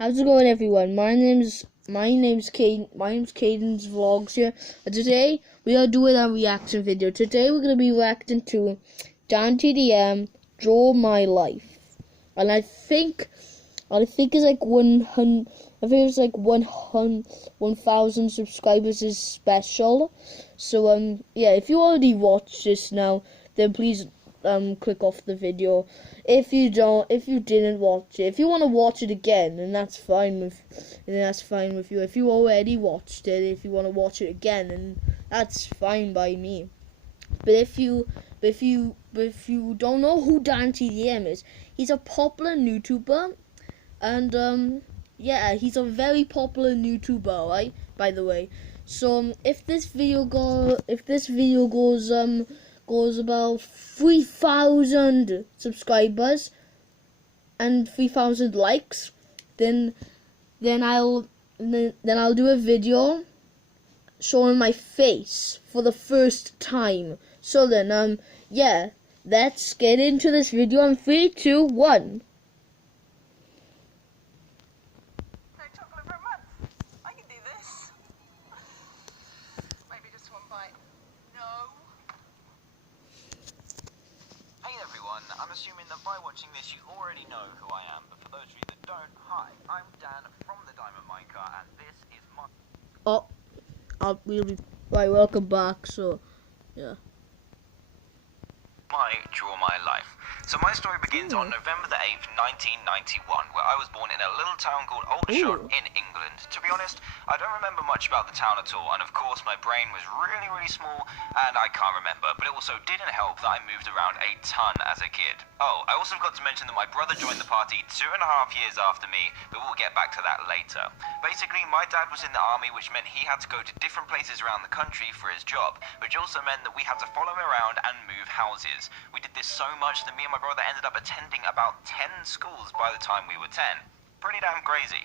How's it going, everyone? My name's Caden's Vlogs here, and today we are doing a reaction video. Today we're gonna be reacting to Dantdm Draw My Life, and I think it's like 100. I think it's like 1,000 subscribers is special. So yeah, if you already watched this now, then please click off the video. If you didn't watch it, if you want to watch it again, then that's fine with you. If you already watched it, if you want to watch it again, then that's fine by me. But if you don't know who Dantdm is, he's a popular YouTuber, and yeah, he's a very popular YouTuber, right? By the way, so if this video goes about 3,000 subscribers and 3,000 likes, then I'll do a video showing my face for the first time. So then yeah, let's get into this video in 3, 2, 1. I'm assuming that by watching this you already know who I am, but for those of you that don't, hi, I'm Dan from the Diamond Minecart, and this is my... We'll be right, welcome back, so, yeah. Draw My Life. So my story begins on November the 8th, 1991, where I was born in a little town called Aldershot in England. To be honest, I don't remember much about the town at all, and of course my brain was really, really small, and I can't remember, but it also didn't help that I moved around a ton as a kid. Oh, I also forgot to mention that my brother joined the party 2.5 years after me, but we'll get back to that later. Basically, my dad was in the army, which meant he had to go to different places around the country for his job, which also meant that we had to follow him around and move houses. We did this so much that me and my brother ended up attending about 10 schools by the time we were 10. Pretty damn crazy.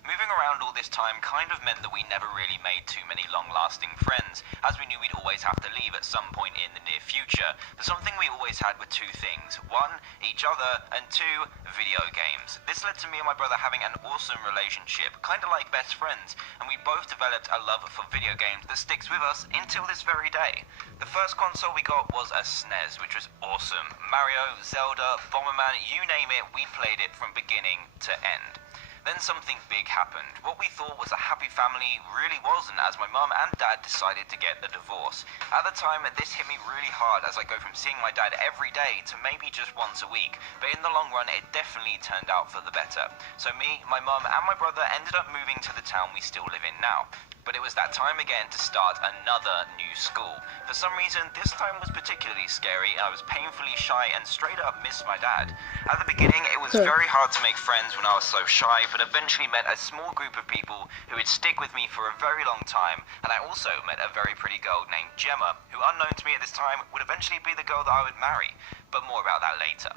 Moving around all this time kind of meant that we never really made too many long-lasting friends, as we knew we'd always have to leave at some point in the near future. But something we always had were two things. One, each other, and two, video games. This led to me and my brother having an awesome relationship, kind of like best friends, and we both developed a love for video games that sticks with us until this very day. The first console we got was a SNES, which was awesome. Mario, Zelda, Bomberman, you name it, we played it from beginning to end. Then something big happened. What we thought was a happy family really wasn't, as my mum and dad decided to get a divorce. At the time, this hit me really hard as I go from seeing my dad every day to maybe just once a week. But in the long run, it definitely turned out for the better. So me, my mum and my brother ended up moving to the town we still live in now. But it was that time again to start another new school. For some reason, this time was particularly scary, and I was painfully shy and straight up missed my dad. At the beginning, it was very hard to make friends when I was so shy, but eventually met a small group of people who would stick with me for a very long time, and I also met a very pretty girl named Gemma, who, unknown to me at this time, would eventually be the girl that I would marry. But more about that later.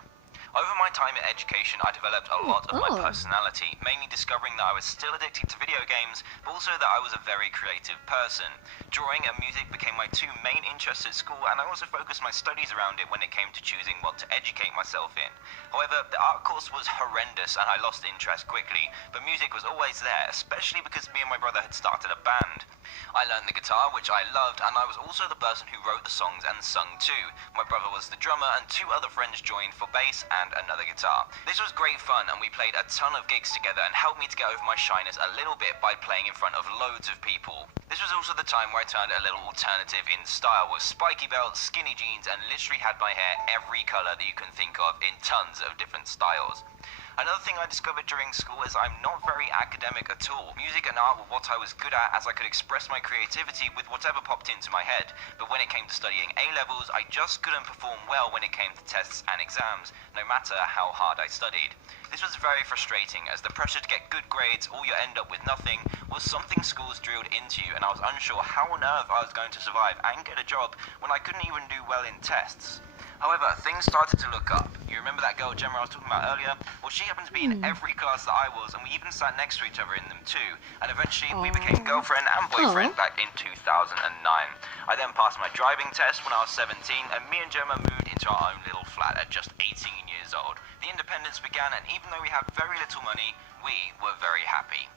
Over my time in education, I developed a lot of my personality, mainly discovering that I was still addicted to video games, but also that I was a very creative person. Drawing and music became my two main interests at school, and I also focused my studies around it when it came to choosing what to educate myself in. However, the art course was horrendous and I lost interest quickly, but music was always there, especially because me and my brother had started a band. I learned the guitar, which I loved, and I was also the person who wrote the songs and sung too. My brother was the drummer, and two other friends joined for bass and another guitar. This was great fun, and we played a ton of gigs together and helped me to get over my shyness a little bit by playing in front of loads of people. This was also the time where I turned a little alternative in style, with spiky belts, skinny jeans, and literally had my hair every colour that you can think of in tons of different styles. Another thing I discovered during school is I'm not very academic at all. Music and art were what I was good at, as I could express my creativity with whatever popped into my head. But when it came to studying A-levels, I just couldn't perform well when it came to tests and exams, no matter how hard I studied. This was very frustrating, as the pressure to get good grades or you end up with nothing was something schools drilled into you, and I was unsure how on earth I was going to survive and get a job when I couldn't even do well in tests. However, things started to look up. You remember that girl Gemma I was talking about earlier? Well, she happened to be in every class that I was, and we even sat next to each other in them too. And eventually we became girlfriend and boyfriend back in 2009. I then passed my driving test when I was 17, and me and Gemma moved into our own little flat at just 18 years years old. The independence began, and even though we had very little money, we were very happy.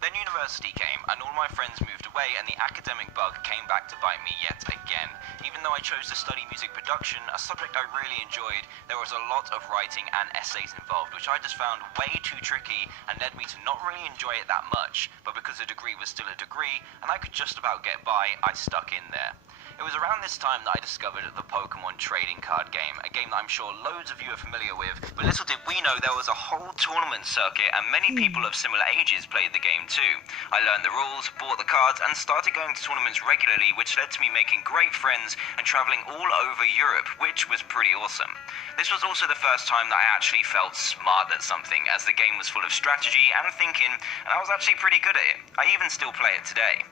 Then university came, and all my friends moved away, and the academic bug came back to bite me yet again. Even though I chose to study music production, a subject I really enjoyed, there was a lot of writing and essays involved, which I just found way too tricky and led me to not really enjoy it that much. But because a degree was still a degree, and I could just about get by, I stuck in there. It was around this time that I discovered the Pokemon trading card game, a game that I'm sure loads of you are familiar with, but little did we know there was a whole tournament circuit and many people of similar ages played the game too. I learned the rules, bought the cards, and started going to tournaments regularly, which led to me making great friends and travelling all over Europe, which was pretty awesome. This was also the first time that I actually felt smart at something, as the game was full of strategy and thinking, and I was actually pretty good at it. I even still play it today.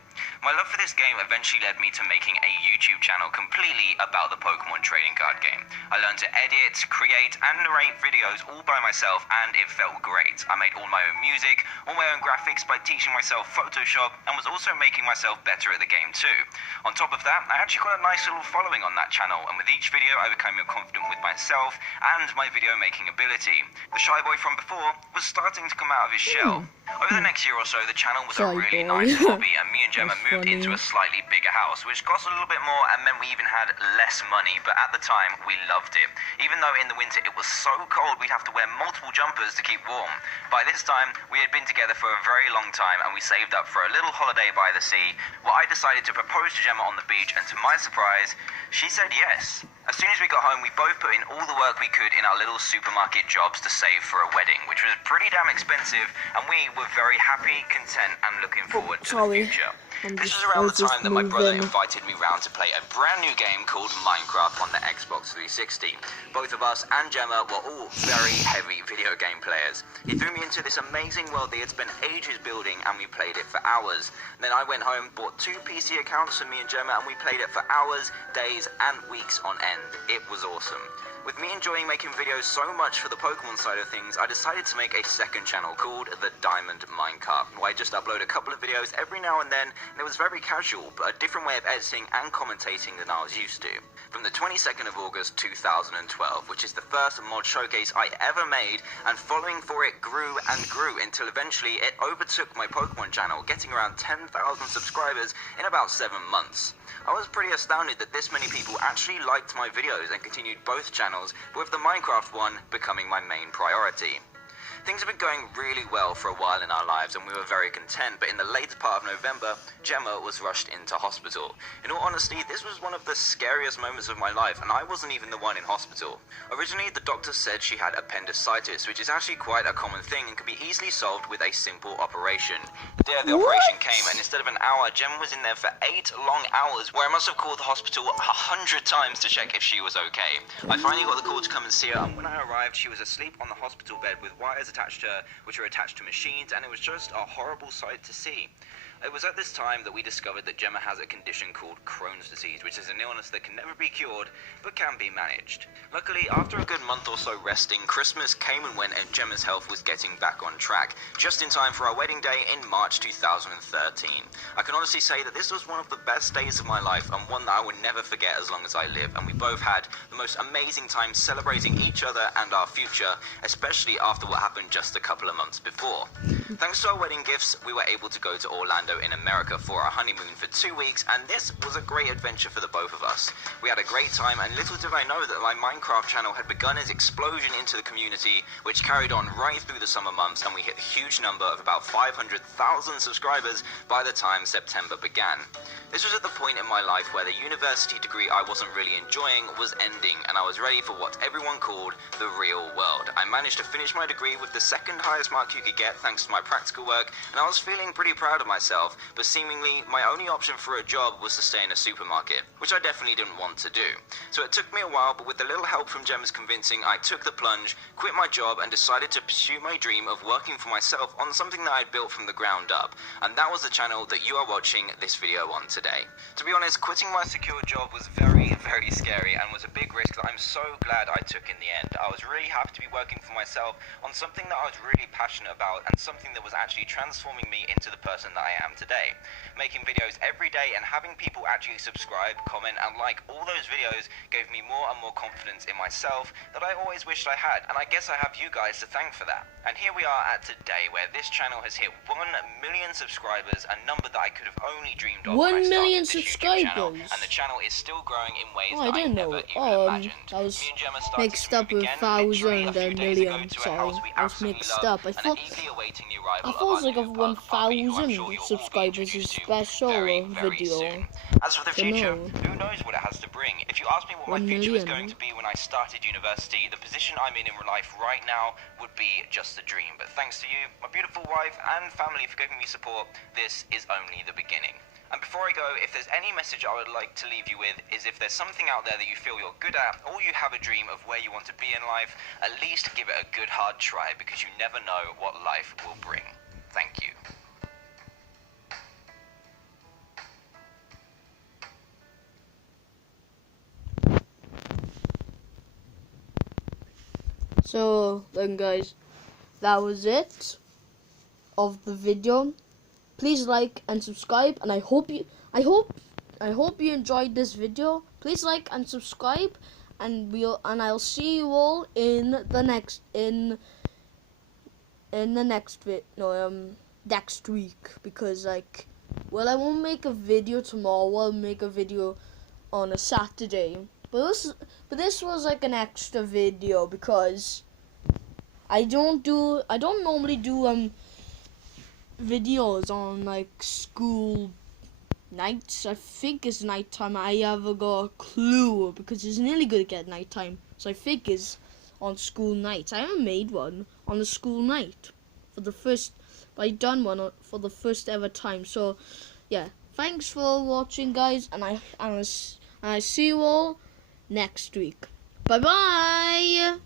My love for this game eventually led me to making a YouTube channel completely about the Pokemon trading card game. I learned to edit, create, and narrate videos all by myself, and it felt great. I made all my own music, all my own graphics by teaching myself Photoshop, and was also making myself better at the game too. On top of that, I actually got a nice little following on that channel, and with each video I became more confident with myself and my video making ability. The shy boy from before was starting to come out of his shell. Over the next year or so, the channel was a really nice hobby, and me and Gemma moved into a slightly bigger house, which cost a little bit more and meant we even had less money, but at the time, we loved it. Even though in the winter it was so cold, we'd have to wear multiple jumpers to keep warm. By this time, we had been together for a very long time, and we saved up for a little holiday by the sea, where I decided to propose to Gemma on the beach, and to my surprise, she said yes. As soon as we got home, we both put in all the work we could in our little supermarket jobs to save for a wedding, which was pretty damn expensive, and we were very happy, content, and looking forward to the future. This was around the time that my brother invited me round to play a brand new game called Minecraft on the Xbox 360. Both of us and Gemma were all very heavy video game players. He threw me into this amazing world that he had spent ages building, and we played it for hours. Then I went home, bought 2 PC accounts for me and Gemma, and we played it for hours, days, and weeks on end. It was awesome. With me enjoying making videos so much for the Pokemon side of things, I decided to make a second channel called the Diamond Minecart, where I just upload a couple of videos every now and then, and it was very casual, but a different way of editing and commentating than I was used to. From the 22nd of August 2012, which is the first mod showcase I ever made, and following for it grew and grew until eventually it overtook my Pokemon channel, getting around 10,000 subscribers in about 7 months. I was pretty astounded that this many people actually liked my videos and continued both channels, with the Minecraft one becoming my main priority. Things have been going really well for a while in our lives, and we were very content, but in the later part of November, Gemma was rushed into hospital. In all honesty, this was one of the scariest moments of my life, and I wasn't even the one in hospital. Originally, the doctor said she had appendicitis, which is actually quite a common thing and can be easily solved with a simple operation. The day of the operation came, and instead of an hour, Gemma was in there for 8 long hours, where I must have called the hospital 100 times to check if she was okay. I finally got the call to come and see her, and when I arrived, she was asleep on the hospital bed with wires attached to her, which were attached to machines, and it was just a horrible sight to see. It was at this time that we discovered that Gemma has a condition called Crohn's disease, which is an illness that can never be cured, but can be managed. Luckily, after a good month or so resting, Christmas came and went, and Gemma's health was getting back on track, just in time for our wedding day in March 2013. I can honestly say that this was one of the best days of my life, and one that I will never forget as long as I live, and we both had the most amazing time celebrating each other and our future, especially after what happened just a couple of months before. Thanks to our wedding gifts, we were able to go to Orlando in America for our honeymoon for 2 weeks, and this was a great adventure for the both of us. We had a great time, and little did I know that my Minecraft channel had begun its explosion into the community, which carried on right through the summer months, and we hit a huge number of about 500,000 subscribers by the time September began. This was at the point in my life where the university degree I wasn't really enjoying was ending, and I was ready for what everyone called the real world. I managed to finish my degree with the second highest mark you could get thanks to my practical work, and I was feeling pretty proud of myself, but seemingly my only option for a job was to stay in a supermarket, which I definitely didn't want to do. So it took me a while, but with a little help from Gemma's convincing, I took the plunge, quit my job, and decided to pursue my dream of working for myself on something that I had built from the ground up, and that was the channel that you are watching this video on today. To be honest, quitting my secure job was very, very scary and was a big risk that I'm so glad I took in the end. I was really happy to be working for myself on something that I was really passionate about and something something that was actually transforming me into the person that I am today. Making videos every day and having people actually subscribe, comment and like all those videos gave me more and more confidence in myself that I always wished I had, and I guess I have you guys to thank for that. And here we are at today, where this channel has hit 1 million subscribers, a number that I could have only dreamed of 1 when I million started this YouTube channel, subscribers. and the channel is still growing in ways Oh, I that I didn't never know. even imagined. I was Me and Gemma started mixed to up move with again, literally a 1,000 few and days ago million. to a Sorry, house we I was absolutely mixed love, up. I and are thought eagerly awaiting the I arrival thought it was of our like a new puppy, who I'm 1,000 sure you'll all be subscribers introduced to special very, very video. soon. As for the So future, no. who knows what it has to bring? If you ask me what my 1 future is million. going to be when I started university, the position I'm in life right now would be just a dream. But thanks to you, my beautiful wife and family for giving me support, this is only the beginning. And before I go, if there's any message I would like to leave you with, is if there's something out there that you feel you're good at, or you have a dream of where you want to be in life, at least give it a good hard try, because you never know what life will bring. Thank you. So then, guys, that was it of the video. Please like and subscribe, and I hope you enjoyed this video. Please like and subscribe, and I'll see you all in the next next week, because I won't make a video tomorrow. I'll make a video on a Saturday. But this was like an extra video, because I don't normally do videos on like school nights. I think it's nighttime. I haven't got a clue, because it's nearly gonna get nighttime. So I think it's on school nights. I haven't made one on a school night for the first, but I done one for the first ever time. So yeah, thanks for watching, guys, and I see you all next week. Bye bye.